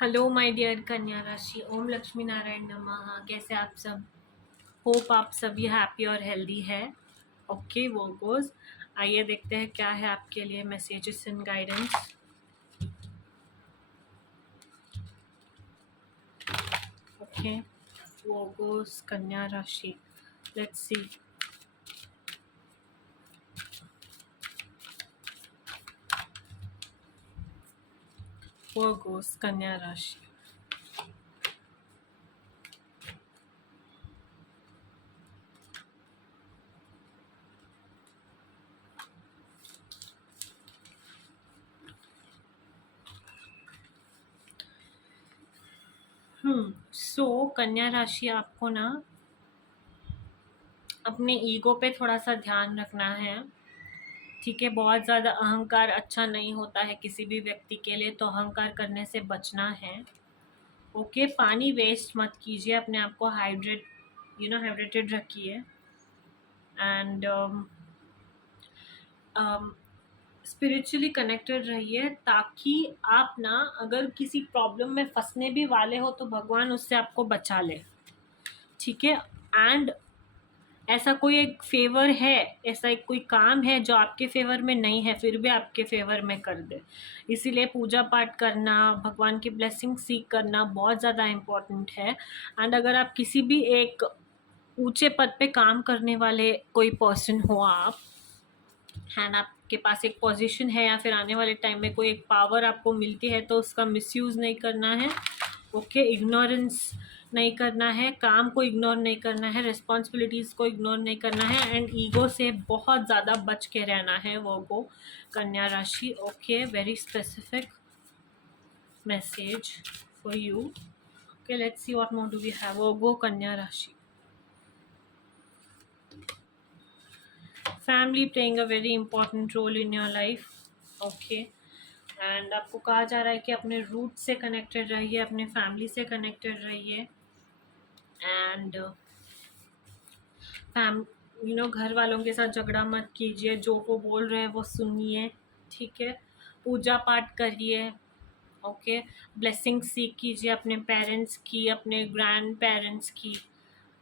Hello my dear कन्या राशि, ओम लक्ष्मी नारायण नमः। कैसे आप सब? होप आप सभी हैप्पी और हेल्दी है। ओके, वो गोज। आइए देखते हैं क्या है आपके लिए मैसेजेस एंड गाइडेंस। ओके, वो गोज कन्या राशि। Let's see. वो गोज कन्या राशि। सो कन्या राशि, आपको ना अपने ईगो पे थोड़ा सा ध्यान रखना है। ठीक है, बहुत ज़्यादा अहंकार अच्छा नहीं होता है किसी भी व्यक्ति के लिए, तो अहंकार करने से बचना है। ओके, पानी वेस्ट मत कीजिए, अपने आप को हाइड्रेटेड रखिए। एंड स्पिरिचुअली कनेक्टेड रहिए, ताकि आप ना अगर किसी प्रॉब्लम में फंसने भी वाले हो तो भगवान उससे आपको बचा ले। ठीक है। एंड ऐसा कोई एक फेवर है, ऐसा एक कोई काम है जो आपके फेवर में नहीं है, फिर भी आपके फेवर में कर दे। इसीलिए पूजा पाठ करना, भगवान की ब्लेसिंग सीख करना बहुत ज़्यादा इम्पोर्टेंट है। एंड अगर आप किसी भी एक ऊंचे पद पे काम करने वाले कोई पर्सन हो आप, एंड आपके पास एक पोजीशन है या फिर आने वाले टाइम में कोई एक पावर आपको मिलती है, तो उसका मिसयूज़ नहीं करना है। ओके, इग्नोरेंस नहीं करना है, काम को इग्नोर नहीं करना है, रिस्पॉन्सिबिलिटीज़ को इग्नोर नहीं करना है, एंड ईगो से बहुत ज़्यादा बच के रहना है। वो गो Kanya Rashi. Okay, very specific message for you. Okay, let's see what more do we have. Virgo Kanya Rashi. Family playing a very important role in your life. Okay, and आपको कहा जा रहा है कि अपने रूट से कनेक्टेड रहिए, अपने फैमिली से कनेक्टेड रहिए। एंड फैम घर वालों के साथ झगड़ा मत कीजिए, जो वो बोल रहे हैं वो सुनिए। ठीक है, पूजा पाठ करिए। ओके, ब्लेसिंग सीख कीजिए अपने पेरेंट्स की, अपने ग्रैंड पेरेंट्स की।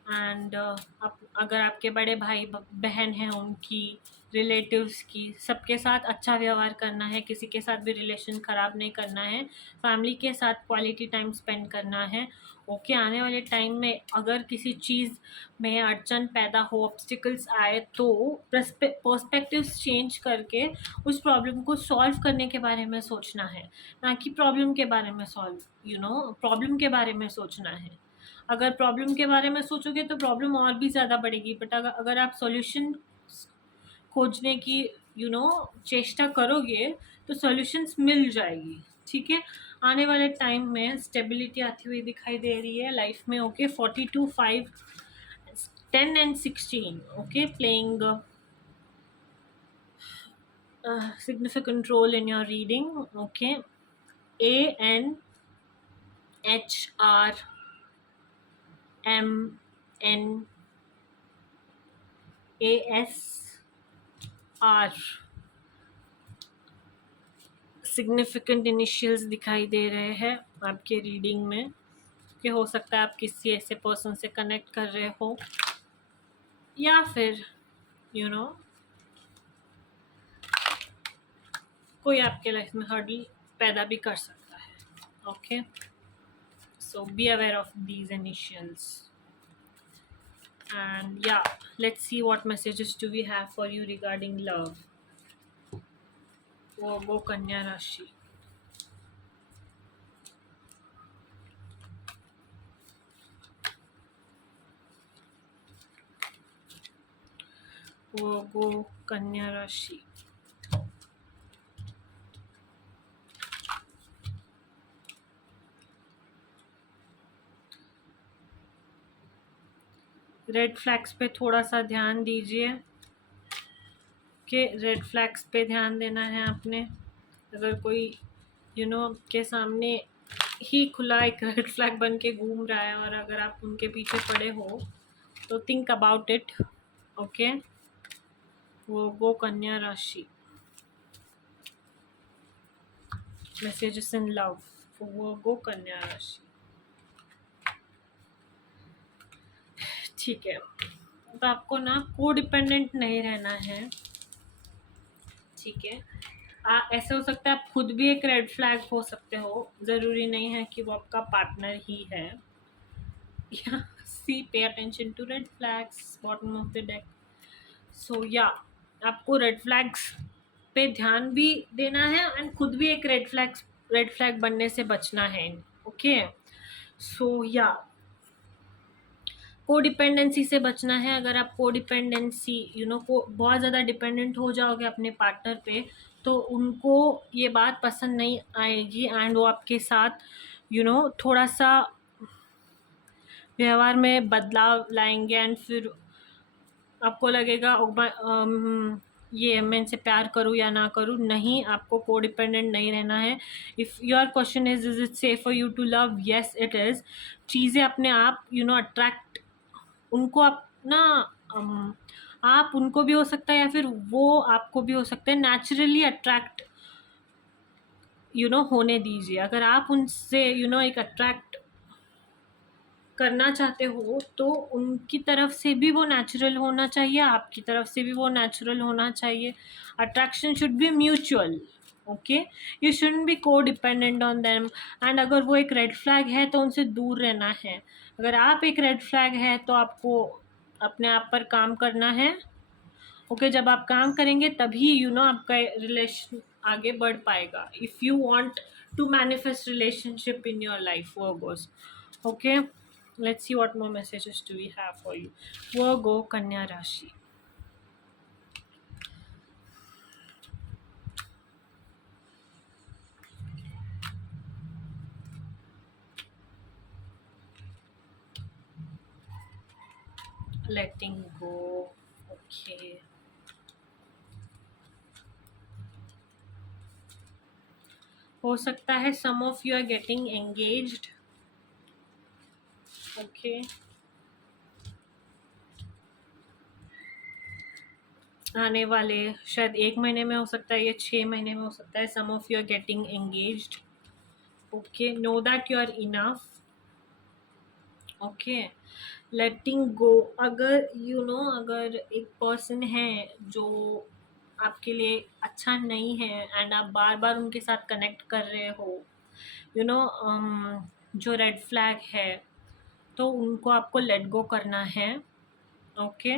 एंड अगर आपके बड़े भाई बहन हैं उनकी, रिलेटिव्स की, सबके साथ अच्छा व्यवहार करना है, किसी के साथ भी रिलेशन ख़राब नहीं करना है, फैमिली के साथ क्वालिटी टाइम स्पेंड करना है। ओके, आने वाले टाइम में अगर किसी चीज़ में अड़चन पैदा हो, ऑब्स्टिकल्स आए, तो पर्सपेक्टिव्स चेंज करके उस प्रॉब्लम को सॉल्व करने के बारे में सोचना है, ना कि प्रॉब्लम के बारे में प्रॉब्लम के बारे में सोचना है। अगर प्रॉब्लम के बारे में सोचोगे तो प्रॉब्लम और भी ज़्यादा बढ़ेगी, बट अगर आप सॉल्यूशन खोजने की चेष्टा करोगे तो सॉल्यूशंस मिल जाएगी। ठीक है, आने वाले टाइम में स्टेबिलिटी आती हुई दिखाई दे रही है लाइफ में। Okay, 42, 5, 10 and 16। Okay, playing significant role in your reading. Okay, ANHRMNASR significant initials दिखाई दे रहे हैं आपके रीडिंग में, कि हो सकता है आप किसी ऐसे पर्सन से कनेक्ट कर रहे हो, या फिर यू नो कोई आपके लाइफ में हर्डल पैदा भी कर सकता है। Okay, so be aware of these initials. And yeah, let's see what messages do we have for you regarding love. वो कन्या राशि। वो कन्या राशि। रेड फ्लैग्स पे थोड़ा सा ध्यान दीजिए, कि रेड फ्लैग्स पे ध्यान देना है आपने। अगर कोई के सामने ही खुला एक रेड फ्लैग बन के घूम रहा है और अगर आप उनके पीछे पड़े हो तो थिंक अबाउट इट। ओके, वो कन्या राशि। Messages in love वर्गो कन्या राशि। ठीक है, तो आपको ना को डिपेंडेंट नहीं रहना है। ठीक है, ऐसा हो सकता है आप खुद भी एक रेड फ्लैग हो सकते हो, ज़रूरी नहीं है कि वो आपका पार्टनर ही है। Yeah see, pay attention to red flags, bottom of the deck. So yeah आपको रेड फ्लैग्स पे ध्यान भी देना है एंड खुद भी एक रेड फ्लैग बनने से बचना है। ओके, सो या कोडिपेंडेंसी से बचना है। अगर आप कोडिपेंडेंसी को बहुत ज़्यादा डिपेंडेंट हो जाओगे अपने पार्टनर पे, तो उनको ये बात पसंद नहीं आएगी एंड वो आपके साथ थोड़ा सा व्यवहार में बदलाव लाएंगे एंड फिर आपको लगेगा ये मैं इनसे प्यार करूँ या ना करूँ। नहीं, आपको कोडिपेंडेंट नहीं रहना है। If your question is it safe for you to love, yes it is. चीज़ें अपने आप अट्रैक्ट, उनको आप ना आप उनको भी हो सकता है या फिर वो आपको भी हो सकते हैं, नेचुरली अट्रैक्ट होने दीजिए। अगर आप उनसे एक अट्रैक्ट करना चाहते हो तो उनकी तरफ से भी वो नेचुरल होना चाहिए, आपकी तरफ से भी वो नेचुरल होना चाहिए। Attraction should be mutual. Okay, you shouldn't be को डिपेंडेंट ऑन देम। एंड अगर वो एक रेड फ्लैग है तो उनसे दूर रहना है। अगर आप एक रेड फ्लैग है तो आपको अपने आप पर काम करना है। ओके, जब आप काम करेंगे तभी आपका रिलेशन आगे बढ़ पाएगा। If you want to manifest relationship in your life, Virgos. Okay, let's see what more messages do we have for you. Virgo Kanya Rashi. Letting go. Okay, हो सकता है some of you are getting engaged. Okay, आने वाले शायद 1 महीने में हो सकता है, ये 6 महीने में हो सकता है। some of you are getting engaged. Okay, know that you are enough. Okay, letting go. अगर अगर एक पर्सन है जो आपके लिए अच्छा नहीं है एंड आप बार बार उनके साथ कनेक्ट कर रहे हो, यू नो जो रेड फ्लैग है, तो उनको आपको लेट गो करना है। Okay,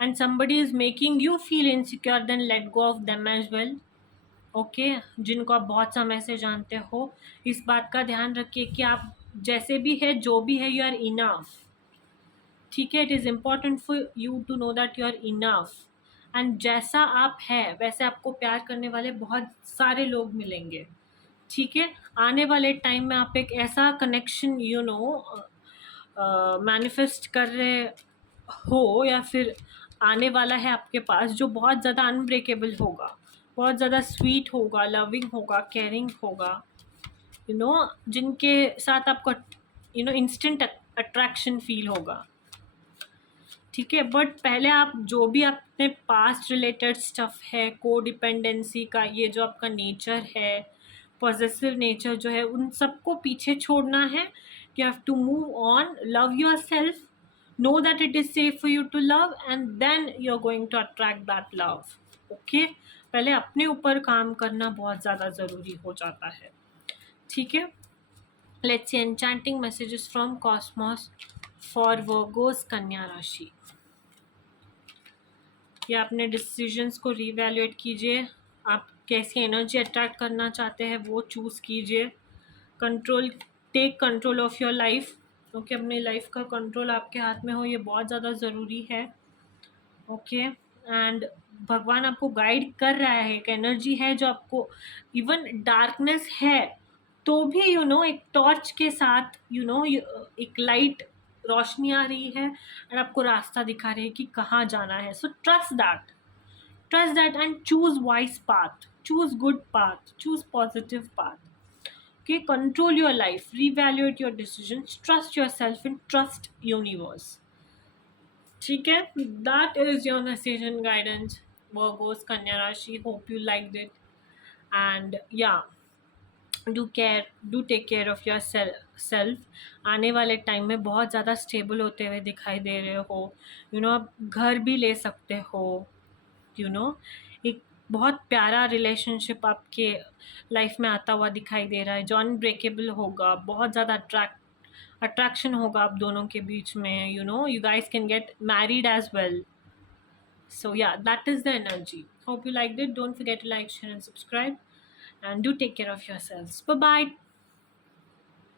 and somebody is making you feel insecure, then let go of them as well. Okay, जिनको आप बहुत समय से जानते हो, इस बात का ध्यान रखिए कि आप जैसे भी है, जो भी है, यू आर इनफ। ठीक है, it is important for you to know that you are enough. And जैसा आप है वैसे आपको प्यार करने वाले बहुत सारे लोग मिलेंगे। ठीक है, आने वाले टाइम में आप एक ऐसा कनेक्शन मैनिफेस्ट कर रहे हो या फिर आने वाला है आपके पास, जो बहुत ज़्यादा अनब्रेकेबल होगा, बहुत ज़्यादा स्वीट होगा, लविंग होगा, केयरिंग होगा, जिनके साथ आपको इंस्टेंट अट्रैक्शन फील होगा। ठीक है, बट पहले आप जो भी अपने पास्ट रिलेटेड स्टफ है, को डिपेंडेंसी का ये जो आपका नेचर है, पॉजिटिव नेचर जो है, उन सबको पीछे छोड़ना है। You have to move on, love yourself, know that it is safe for you to love and then you are going to attract that love. Okay, पहले अपने ऊपर काम करना बहुत ज़्यादा ज़रूरी हो जाता है। ठीक है, let's see enchanting messages from cosmos for Virgos कन्या राशि। या अपने डिसीजंस को रीवैल्यूएट कीजिए। आप कैसी एनर्जी अट्रैक्ट करना चाहते हैं वो चूज़ कीजिए। Take control of your life. Okay, अपनी लाइफ का कंट्रोल आपके हाथ में हो, ये बहुत ज़्यादा ज़रूरी है। ओके, एंड भगवान आपको गाइड कर रहा है। एक एनर्जी है जो आपको, इवन डार्कनेस है तो भी एक टॉर्च के साथ एक लाइट रोशनी आ रही है और आपको रास्ता दिखा रही है कि कहाँ जाना है। So trust that and choose wise path, choose good path, choose positive path. Okay, control your life, reevaluate your decisions, trust yourself and trust universe. ठीक है, that is your message and guidance Virgos Kanya Rashi. Hope you liked it, and yeah, do take care of yourself. आने वाले time में बहुत ज़्यादा stable होते हुए दिखाई दे रहे हो, आप घर भी ले सकते हो, एक बहुत प्यारा रिलेशनशिप आपके लाइफ में आता हुआ दिखाई दे रहा है, जो अनब्रेकेबल होगा, बहुत ज़्यादा अट्रैक्शन होगा आप दोनों के बीच में, you guys can get married as well. So yeah, that is the energy. Hope you liked it. Don't forget to like, share and subscribe, and do take care of yourselves. Bye bye.